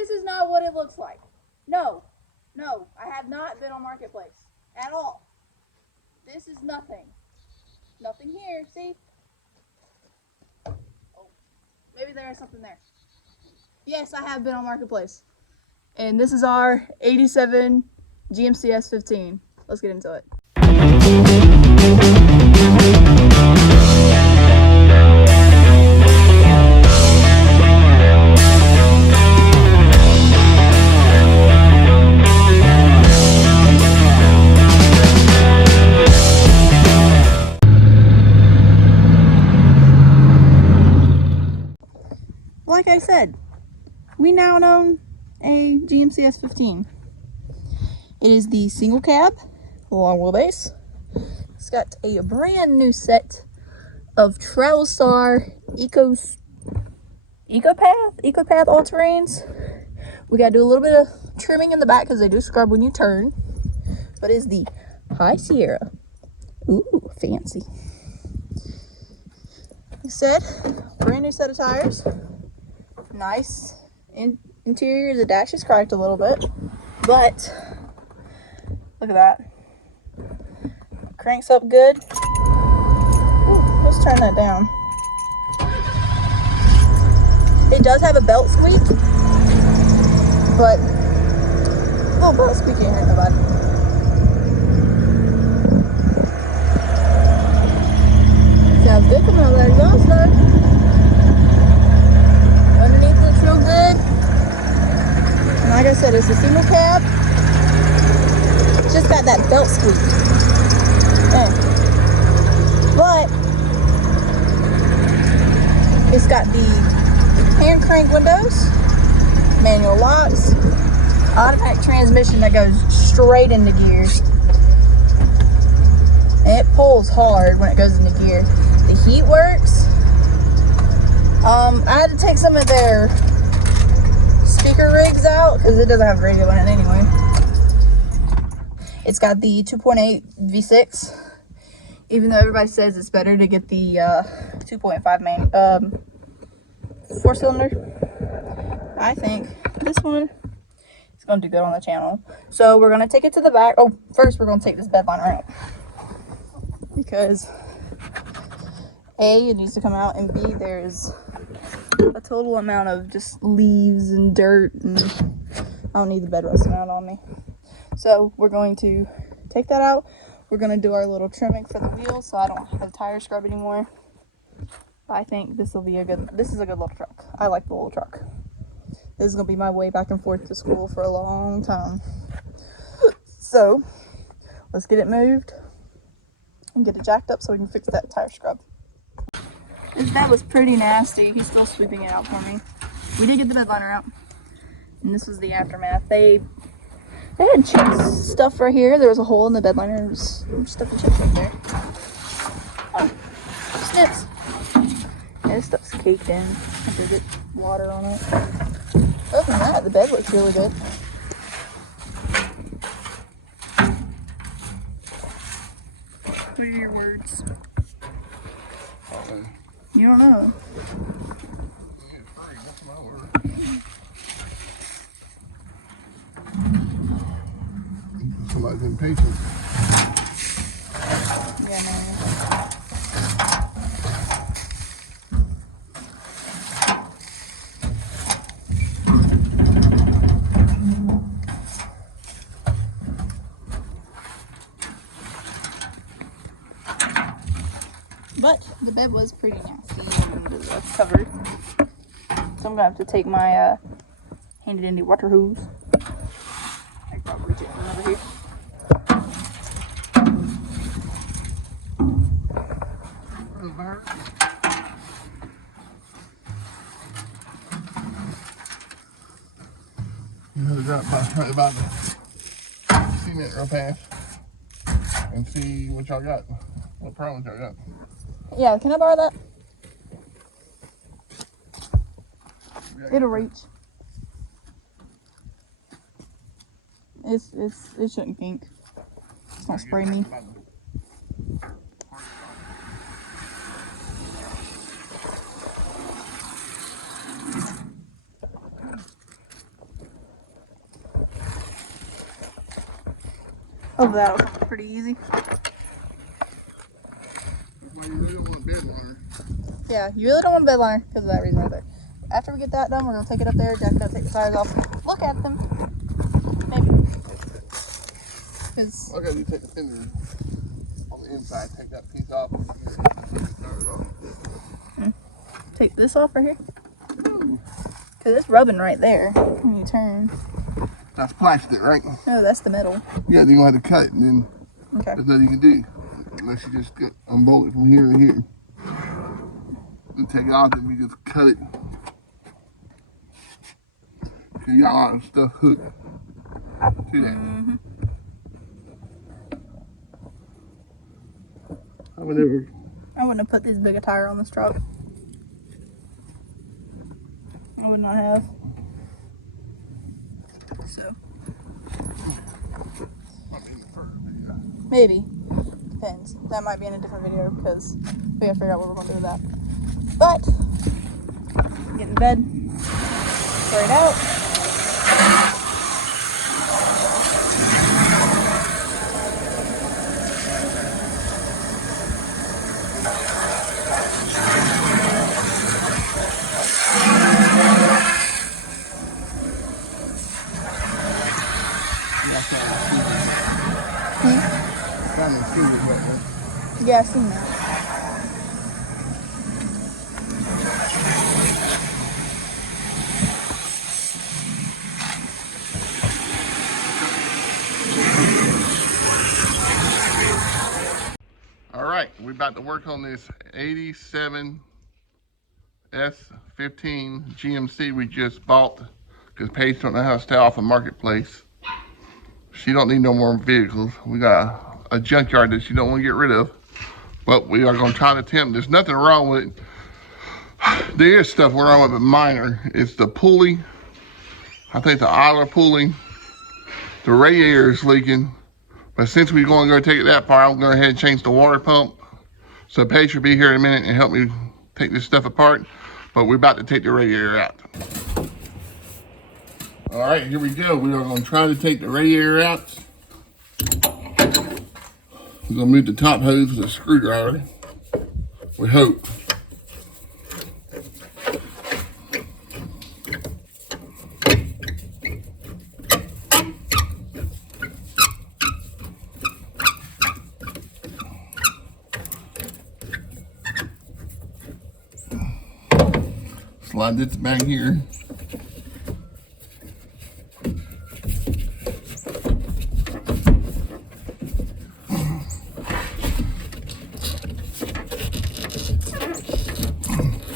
This is not what it looks like. No, no, I have not been on Marketplace at all. This is nothing. Nothing here, see? Oh, maybe there is something there. Yes, I have been on Marketplace. And this is our 87 GMC S15. Let's get into it. Like I said, we now own a GMC S15. It is the single cab, long wheelbase. It's got a brand new set of Travel Star EcoPath all-terrains. We gotta do a little bit of trimming in the back because they do scrub when you turn. But it's the High Sierra. Ooh, fancy. Like I said, brand new set of tires. Nice interior. The dash is cracked a little bit, but look at that. Cranks up good. Ooh, let's turn that down. It does have a belt squeak, but a little belt squeak ain't hurt nobody. Sounds good coming out of that exhaust though. Underneath looks real good. And like I said, it's a single cab. Just got that belt squeak. But it's got the hand crank windows, manual locks, automatic transmission that goes straight into gear. And it pulls hard when it goes into gear. The heat works. I had to take some of their speaker rigs out because it doesn't have radio in it anyway. It's got the 2.8 V6, even though everybody says it's better to get the 2.5 main 4-cylinder. I think this one is going to do good on the channel. So we're going to take it to the back. Oh, first we're going to take this bed liner out because A, it needs to come out, and B, there's a total amount of just leaves and dirt, and I don't need the bed rusting out on me. So we're going to take that out. We're going to do our little trimming for the wheels so I don't have the tire scrub anymore. I think this is a good little truck. I like the little truck. This is going to be my way back and forth to school for a long time. So let's get it moved and get it jacked up so we can fix that tire scrub. This bed was pretty nasty. He's still sweeping it out for me. We did get the bed liner out, and this was the aftermath. They had chips stuff right here. There was a hole in the bed liner. There was stuff and chips right there. Oh, snips. Yeah, this stuff's caked in. I did get water on it. Other than that, the bed looks really good. What are your words? You don't know. That's my word. Somebody's impatient. Yeah, man. But the bed was pretty nasty and it's covered. So I'm gonna have to take my handy dandy water hose. I can probably reach it from over here. You know, drop by right about the cement real fast and see what y'all got. What problems y'all got? Yeah, can I borrow that? It'll reach. It shouldn't kink. It's not spray me. Hopefully that'll come pretty easy. Well, you really don't want a bed liner. Yeah, you really don't want a bed liner because of that reason right there. After we get that done, we're going to take it up there. Jack's going to take the tires off. Look at them. Maybe. Because I got you take the fender on the inside, take that piece off. take this off right here. Because it's rubbing right there when you turn. That's plastic, right? No, that's the metal. Yeah, then you're going to have to cut it, and then Okay. there's nothing you can do. Unless you just unbolt it from here to here. And take it off, and we just cut it. Because you got a lot of stuff hooked to that. Mm-hmm. I would never. I wouldn't have put this big a tire on this truck. I would not have. So. Maybe. Depends. That might be in a different video because we have to figure out what we're going to do with that. But, get in bed, throw it out. Yeah, I've seen that. All right, we're about to work on this 87 S15 GMC we just bought because Paige don't know how to stay off the marketplace. She don't need no more vehicles. We got a junkyard that she don't want to get rid of, but we are going to try to attempt. There's nothing wrong with it. There is stuff wrong with it, minor. It's the pulley. I think the idler pulley. The radiator is leaking. But since we're going to go take it that far, I'm going to go ahead and change the water pump. So Paige will be here in a minute and help me take this stuff apart. But we're about to take the radiator out. All right, here we go. We are going to try to take the radiator out. We're going to move the top hose with a screwdriver. We hope. Slide this back here.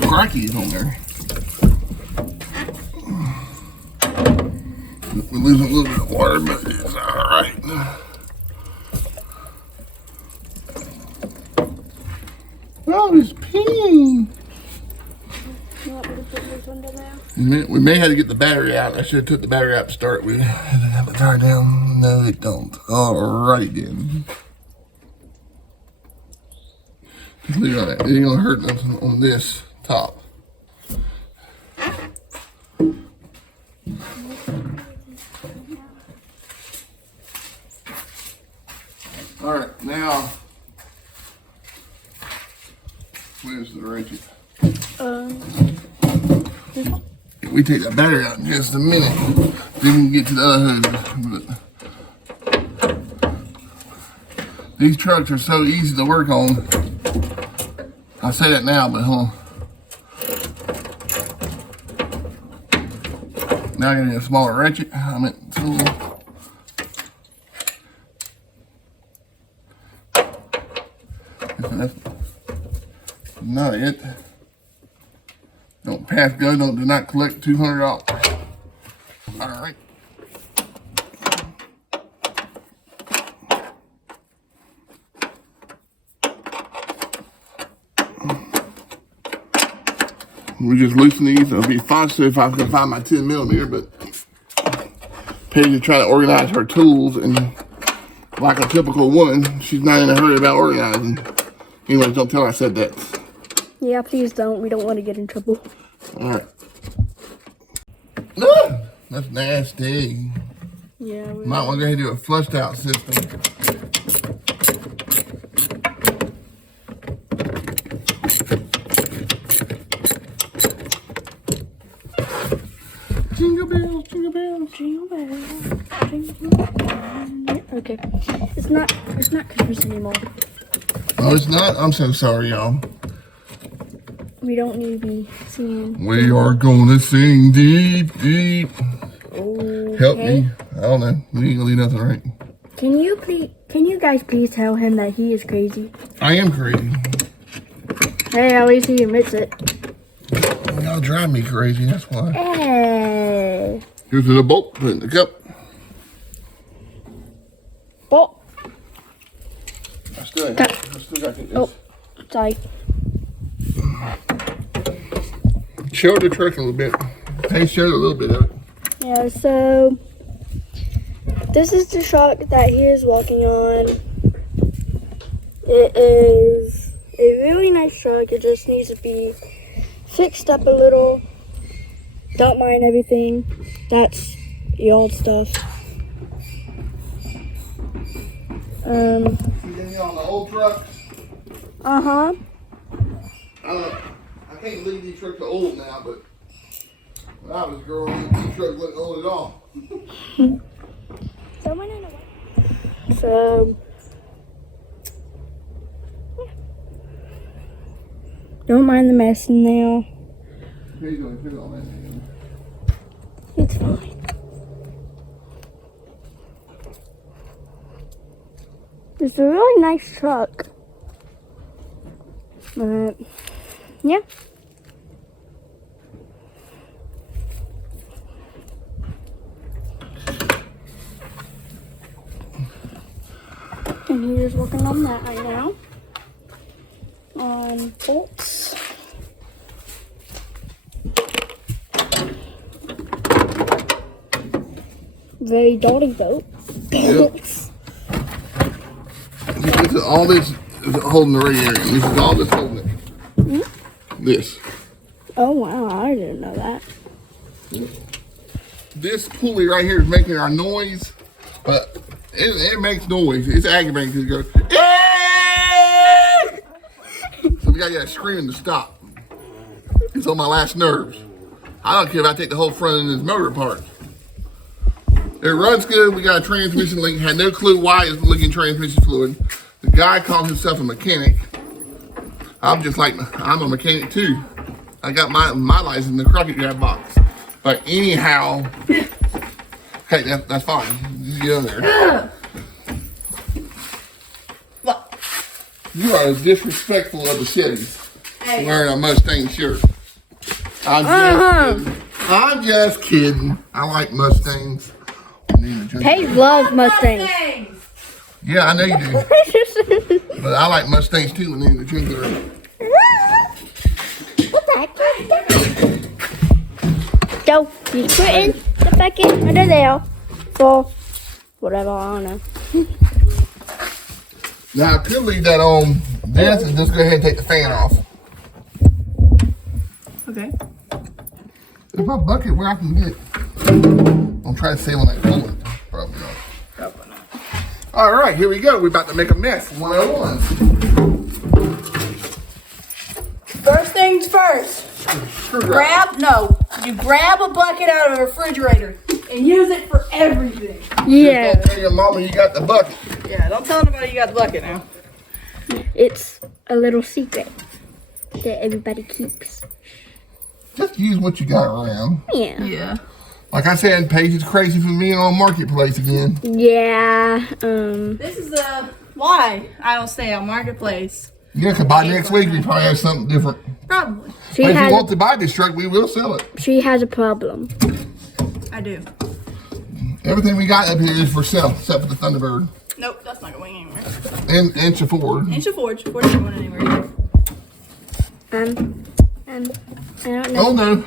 Crikey is on there. We're losing a little bit of water, but it's all right. Oh, it's pink. We may have to get the battery out. I should have took the battery out to start with. Have the tire down. No, it don't. All right then. Just leave it on that. It ain't gonna hurt nothing on this top. All right, now where's the wrench? We take that battery out in just a minute. Then we can get to the other hose. But these trucks are so easy to work on. I say that now, but hold on. Now I gotta get a smaller ratchet. I meant tool. That's not it. Don't pass go, do not collect $200. All right. We just loosen these. It'll be fine if I can find my 10 millimeter, but Paige is trying to organize her tools, and like a typical woman, she's not in a hurry about organizing. Anyways, don't tell her I said that. Yeah, please don't. We don't want to get in trouble. All right. No, that's nasty. Yeah. Might want to go ahead and do a flushed out system. Jingle bell, jingle bell. Okay, it's not Christmas anymore. Oh, it's not? I'm so sorry, y'all. We don't need to be singing. We are gonna sing deep, deep. Okay. Help me. I don't know. We ain't gonna do nothing right. Can you guys please tell him that he is crazy? I am crazy. Hey, at least he admits it. Well, y'all drive me crazy, that's why. Hey. Here's the bolt, put it in the cup. Oh, I still got this. oh, sorry. Show the truck a little bit. Hey, show a little bit of it. Yeah, so this is the truck that he is walking on. It is a really nice truck. It just needs to be fixed up a little. Don't mind everything. That's the old stuff. You getting on the old truck? Uh-huh. I can't leave these trucks old now, but when I was growing up, these trucks wasn't old at all. Someone in the way. So, yeah. Don't mind the mess now. He's gonna put it on that. It's fine. It's a really nice truck. But, yeah. And he's working on that right now. On bolts. Very dirty boat. Bolts. All this is holding the radiator. This is all this holding it. Mm-hmm. This. Oh wow, I didn't know that. This pulley right here is making our noise, but it makes noise. It's aggravating because it goes. So we gotta get screaming to stop. It's on my last nerves. I don't care if I take the whole front end of this motor apart. It runs good. We got a transmission leak. Had no clue why it's leaking transmission fluid. The guy calls himself a mechanic. I'm just like, I'm a mechanic too. I got my license in the Crockett Guy box. But anyhow, okay, that's fine. Just get in there. Look. You are disrespectful of the Chevys. Wearing a Mustang shirt. I'm just kidding. I like Mustangs. Paige loves Mustangs. Yeah, I know you do. But I like Mustangs too when they're in the drinking room. What the heck is that? Go. You put in the bucket under there for whatever, I don't know. Now, I could leave that on this and just go ahead and take the fan off. Okay. There's my bucket where I can get it. I'll try to save on that coolant. Probably not. Probably not. All right, here we go. We're about to make a mess. 101. First things first. You grab a bucket out of a refrigerator and use it for everything. Yeah. Don't tell your mama you got the bucket. Yeah, don't tell anybody you got the bucket now. It's a little secret that everybody keeps. Just use what you got around. Yeah. Yeah. Like I said, Paige is crazy for being on Marketplace again. Yeah. This is why I don't stay on Marketplace. Yeah, because by next week we probably have something different. Probably. She But if you has want to buy this truck, we will sell it. she has a problem. I do. Everything we got up here is for sale, except for the Thunderbird. Nope, that's not going anywhere. And Ford. And Forge. Forge isn't going anywhere either. I don't know. Oh no.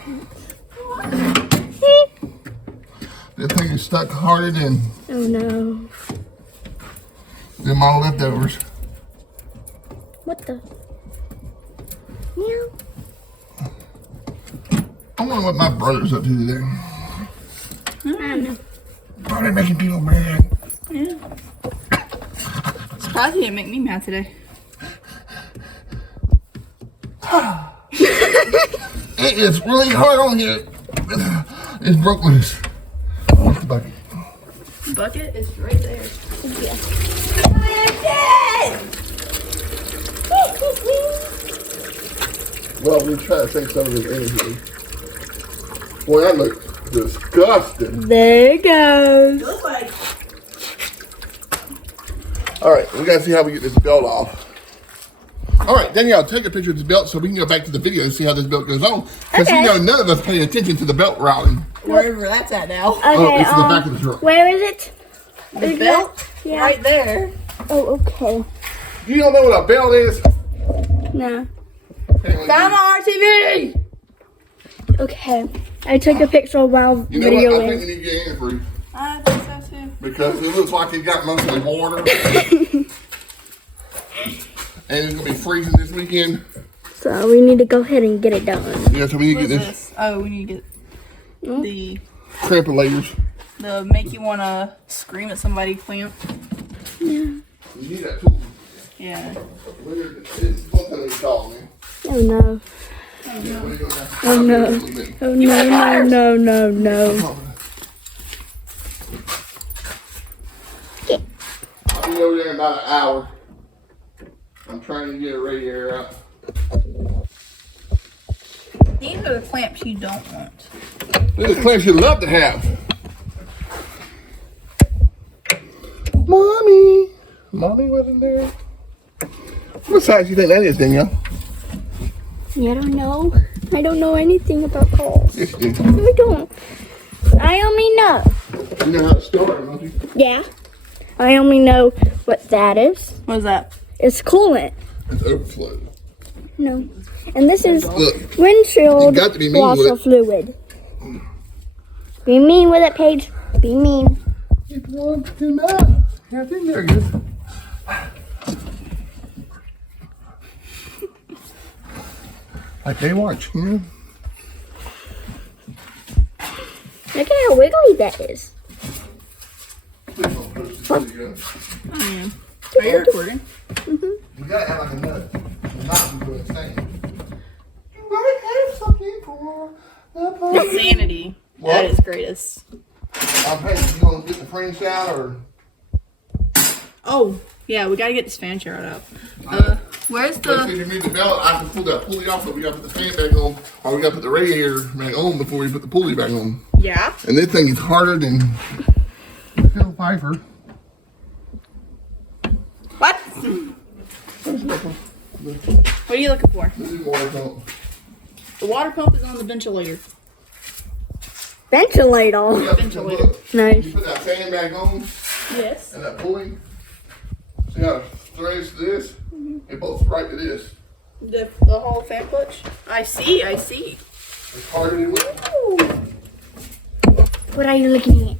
That thing is stuck harder than Oh no. my leftovers. What the? Meow. I wonder what my brother's up to today. I don't know. Probably making people mad. Yeah. Surprised he didn't make me mad today. It is really hard on here. It's broke loose. bucket? Bucket is right there. Well, we try to take some of this energy. Boy, that looks disgusting. There it goes. Looks like All right, we gotta see how we get this belt off. All right, Danielle, take a picture of this belt so we can go back to the video and see how this belt goes on. Because Okay. you know, none of us pay attention to the belt routing. wherever that's at now. Okay, Oh, it's in the back of the truck. where is it? The belt Yeah. right there. Oh, okay. You don't know what a belt is? No. Anyway, Found on RTV. Okay. I took a picture while you know what? I think videoing. we need to get in I think so too. because it looks like it got mostly water. And it's gonna be freezing this weekend. So we need to go ahead and get it done. Yeah, so we need to What's get this this? Oh, we need to get the crampulators. make you want to scream at somebody clamp. You need that tool. Yeah. It's one thing they call me. Oh no. Yeah, what are you gonna Oh no. Oh no, no, no, no, no. I'll be over there in about an hour. I'm trying to get a radiator out. These are the clamps you don't want. This is clamps you'd love to have. Mommy. Mommy wasn't there. What size do you think that is, Danielle? I don't know. I don't know anything about calls. Yes, you do. I don't. I only know. You know how to store them, don't you? Yeah. I only know what that is. What is that? It's coolant. It's overflow. No. And this is Look, windshield you got to be mean washer with it. fluid. Be mean with it, Paige. Be mean. it wants to know. Yeah, I think there it is. Like they watch, you know? Look at how wiggly that is. Please don't push this video. I am. Are you recording? You gotta act like a nut. Not be insane. You might have something for the Insanity. What? That is greatest. I'm paying. You want to get the French out or? Oh, yeah, we gotta get this fan shower out. Where's But if the... you move the belt, I can pull that pulley off, but we gotta put the fan back on, or we gotta put the radiator back on before we put the pulley back on. Yeah? And this thing is harder than Phil Pfeiffer. What? What are you looking for? This is water pump. The water pump is on the ventilator. Ventilator. Yeah, Ventilator. look, Nice. you put that fan back on Yes. and that pulley. See how it threads to this? It bolts right to this. The whole fan clutch? I see. It's harder than what? What are you looking at?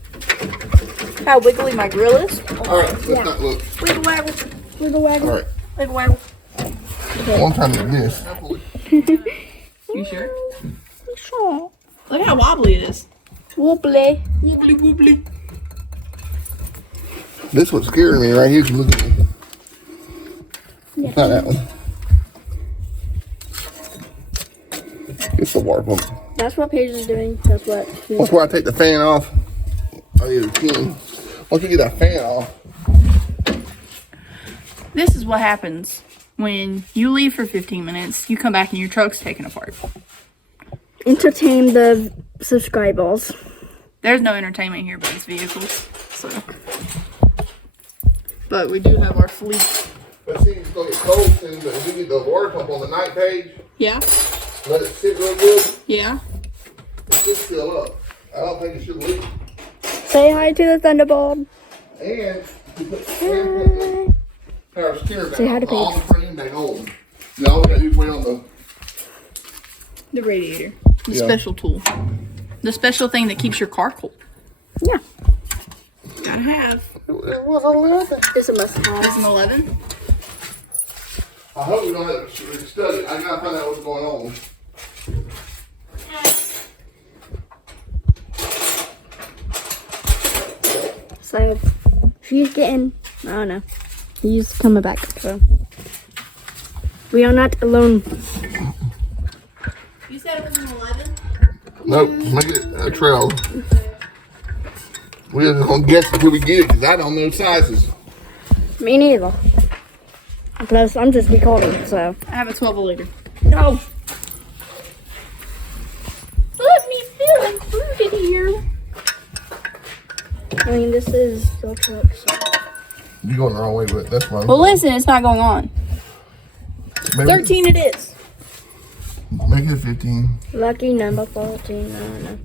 How wiggly my grill is? All right, let's not look. Wiggle waggle. Wiggle waggle. All right, Wiggle waggle. one time like this. You sure? Sure. Look how wobbly it is. Wobbly. Wobbly wobbly. This one's scaring me right here. If you look at me. Yeah. Not that one. It's the water pump. That's what Paige is doing. That's what. That's where I take the fan off. I need a key. Once you get that fan off, This is what happens when you leave for 15 minutes, you come back and your truck's taken apart. Entertain the subscribers. There's no entertainment here but it's vehicles. So. But we do have our fleet. let's see if it's gonna get cold soon. But if we get the water pump on the night page, Yeah? let it sit real good, Yeah? it should fill up. I don't think it should leak. Say hi to the Thunderbolt. And you put the power steering back Say hi to on, all Paige. the frame back on. Now all we gotta do is wait on The radiator. The Yeah. special tool. The special thing that keeps your car cold. Yeah. Gotta have. It was 11. It's a must have. Is an 11? I hope we don't have to study. I gotta find out what's going on. So she's getting. I don't know. He's coming back. So we are not alone. You said it was an 11? Nope, make it a trail. We're just gonna guess until we get it, because I don't know sizes. Me neither. Plus, I'm just recording, so. I have a 12 liter. No. Let me feel included here. I mean, this is your truck, so. You're going the wrong way, but that's fine. Well, listen, it's not going on. Maybe 13 it is. Make it 15. Lucky number 14. I don't know.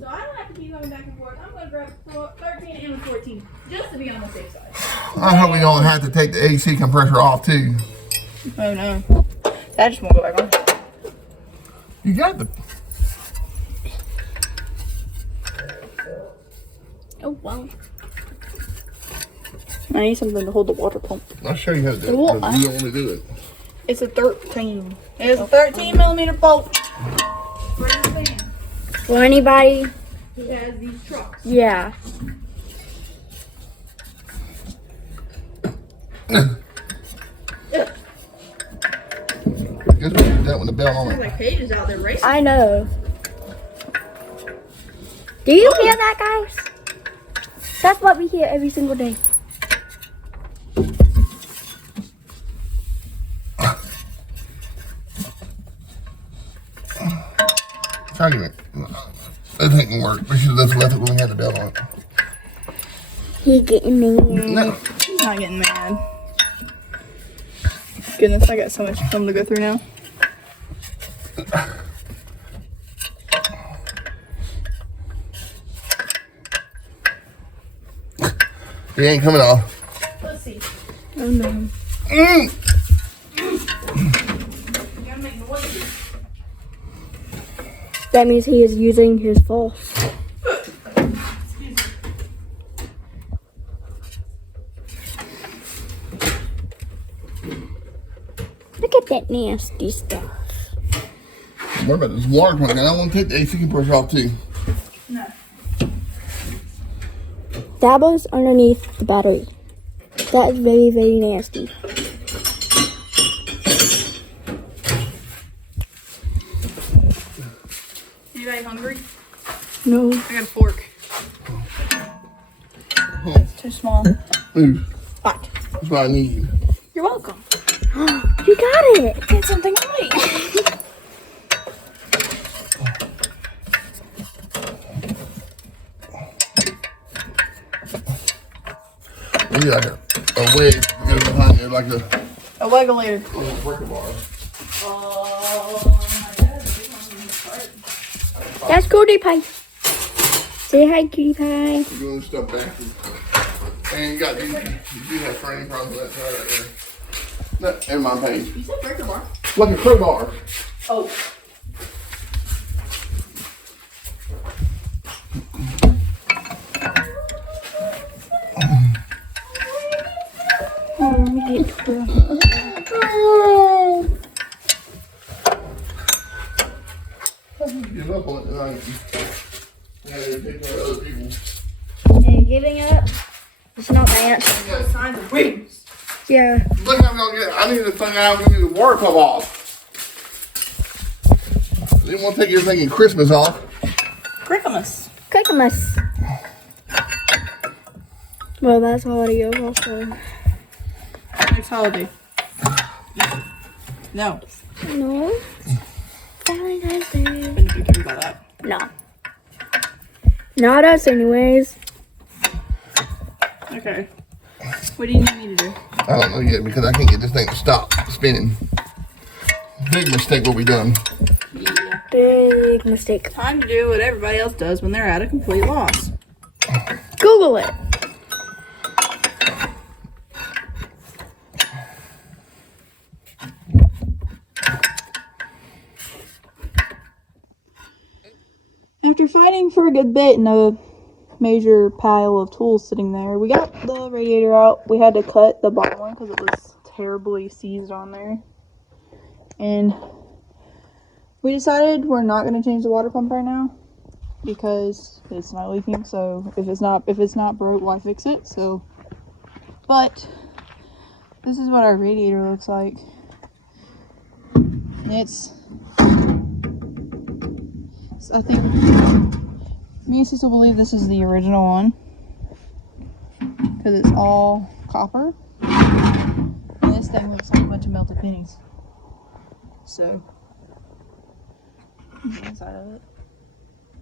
So I don't have to keep going back and forth. I'm going to grab 13 and 14 just to be on the safe side. I hope we don't have to take the AC compressor off too. Oh no. That just won't go back on. You got the. Oh, wow. I need something to hold the water pump. I'll show you how to do it. Well, But you don't want to do it. It's a 13. It's a 13 millimeter bolt. For the fan. For anybody, Who has these trucks? yeah. Guess what you did with the belt on There's it. like pages out there racing. I know. Do you hear that, guys? That's what we hear every single day. Try to get it. That didn't work. We should have just left it when we had the belt on it. He getting me. No. He's not getting mad. Goodness, I got so much film to go through now. It ain't coming off. Let's see. Oh no. Mm. You gotta make noises. That means he is using his force. Look at that nasty stuff. What about this water pump? I don't want to take the AC compressor off too. No. That was underneath the battery. That is very, very nasty. Anybody hungry? No. I got a fork. It's too small. Move. What? That's what I need. You're welcome. You got it. Did something right. We need like a wedge to go behind there, like a regulator. breaker bar. That's Cutie Pie. Say hi, Cutie Pie. You're doing stuff backwards. And you got these. You do have frame problems with that side right there. No, never mind, Paige. You said breaker bar. Like a crowbar. Oh. Give up on it tonight. Yeah, they're taking care of other people. And giving up. It's not that. Signs of wings. Yeah. Look how I'm gonna get. I need to find out. We need the water pump off. They want to take everything in Christmas off. Christmas. Christmas. Well, that's holiday also. Next holiday. No. No. Valentine's Day. Been too careful about that. No. Not us, anyways. Okay. What do you need me to do? I don't know yet because I can't get this thing to stop spinning. Big mistake what we done. Yeah. Big mistake. Time to do what everybody else does when they're at a complete loss. Google it. After fighting for a good bit in a major pile of tools sitting there, we got the radiator out. We had to cut the bottom one because it was terribly seized on there. And we decided we're not going to change the water pump right now because it's not leaking. So if it's not broke, why fix it? So, but this is what our radiator looks like. It's So I think me and Cecil believe this is the original one because it's all copper. And this thing looks like a bunch of melted pennies. So, the inside of it.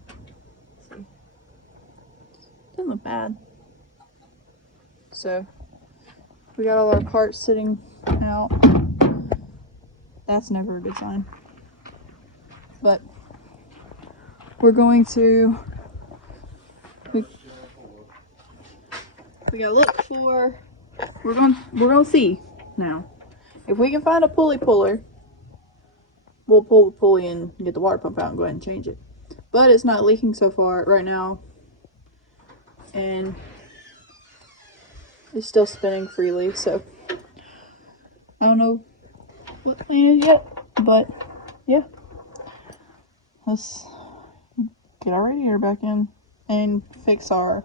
Let's see. Doesn't look bad. So, we got all our parts sitting out. That's never a good sign. But we're going to we gotta look for we're gonna see now. If we can find a pulley puller, we'll pull the pulley and get the water pump out and go ahead and change it. But it's not leaking so far right now, and it's still spinning freely, so I don't know what the plan is yet, but yeah. Let's get our radiator back in and fix our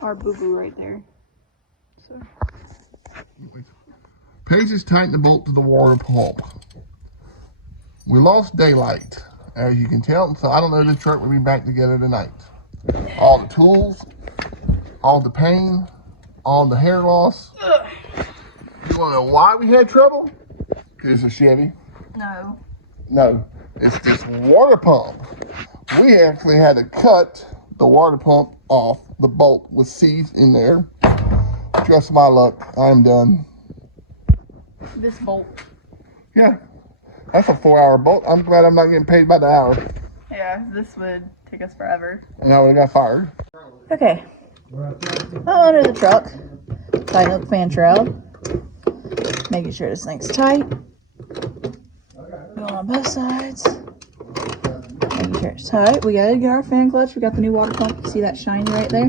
boo-boo right there. So. Paige has tightened the bolt to the water pump. We lost daylight, as you can tell, so I don't know if the truck will be back together tonight. All the tools, all the pain, all the hair loss. You want to know why we had trouble? Because it's a Chevy. No, it's this water pump. We actually had to cut the water pump off. The bolt was seized in there. Just my luck, I'm done. This bolt. Yeah, that's a 4-hour bolt. I'm glad I'm not getting paid by the hour. Yeah, this would take us forever. And I would have got fired. Okay. I'm under the truck. Tighten up the fan shroud. Making sure this thing's tight. Going on both sides. Making sure it's tight. We gotta get our fan clutch. We got the new water pump. You see that shiny right there?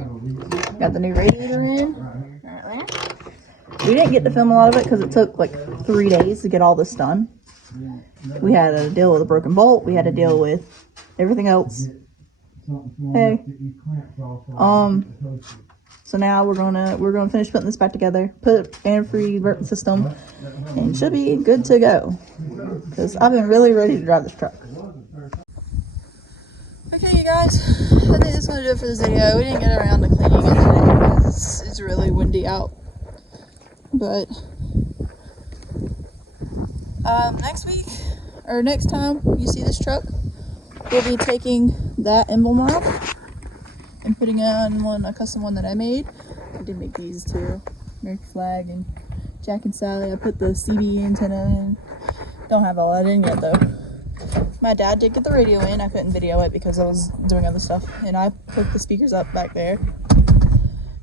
Got the new radiator in. Right there. We didn't get to film a lot of it because it took like 3 days to get all this done. We had to deal with a broken bolt. We had to deal with everything else. Hey. So now we're gonna finish putting this back together, put antifreeze burp system, and should be good to go. Because I've been really ready to drive this truck. Okay, you guys, I think that's gonna do it for this video. We didn't get around to cleaning it today because it's really windy out. But next week or next time you see this truck, we'll be taking that emblem off and putting it on a custom one that I made. I did make these too. American flag and Jack and Sally. I put the CB antenna in. Don't have all that in yet though. My dad did get the radio in. I couldn't video it because I was doing other stuff. And I put the speakers up back there.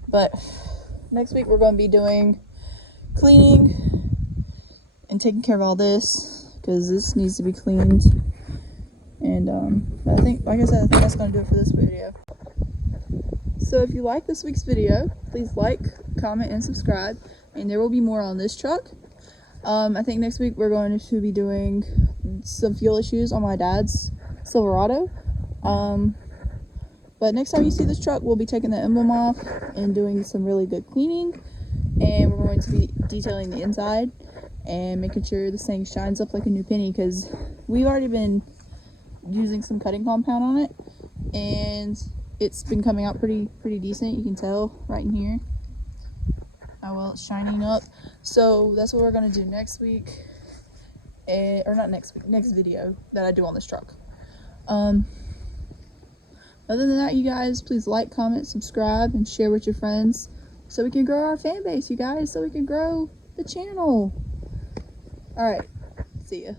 But next week we're going to be doing cleaning and taking care of all this because this needs to be cleaned. And I think, like I said, I think that's going to do it for this video. So if you like this week's video, please like, comment, and subscribe. And there will be more on this truck. I think next week we're going to be doing some fuel issues on my dad's Silverado. But next time you see this truck, we'll be taking the emblem off and doing some really good cleaning. And we're going to be detailing the inside and making sure this thing shines up like a new penny because we've already been using some cutting compound on it. And it's been coming out pretty decent. You can tell right in here how well it's shining up. So that's what we're gonna do next week, or not next week, next video that I do on this truck. Other than that, you guys, please like, comment, subscribe, and share with your friends so we can grow our fan base, you guys, so we can grow the channel. All right, see ya.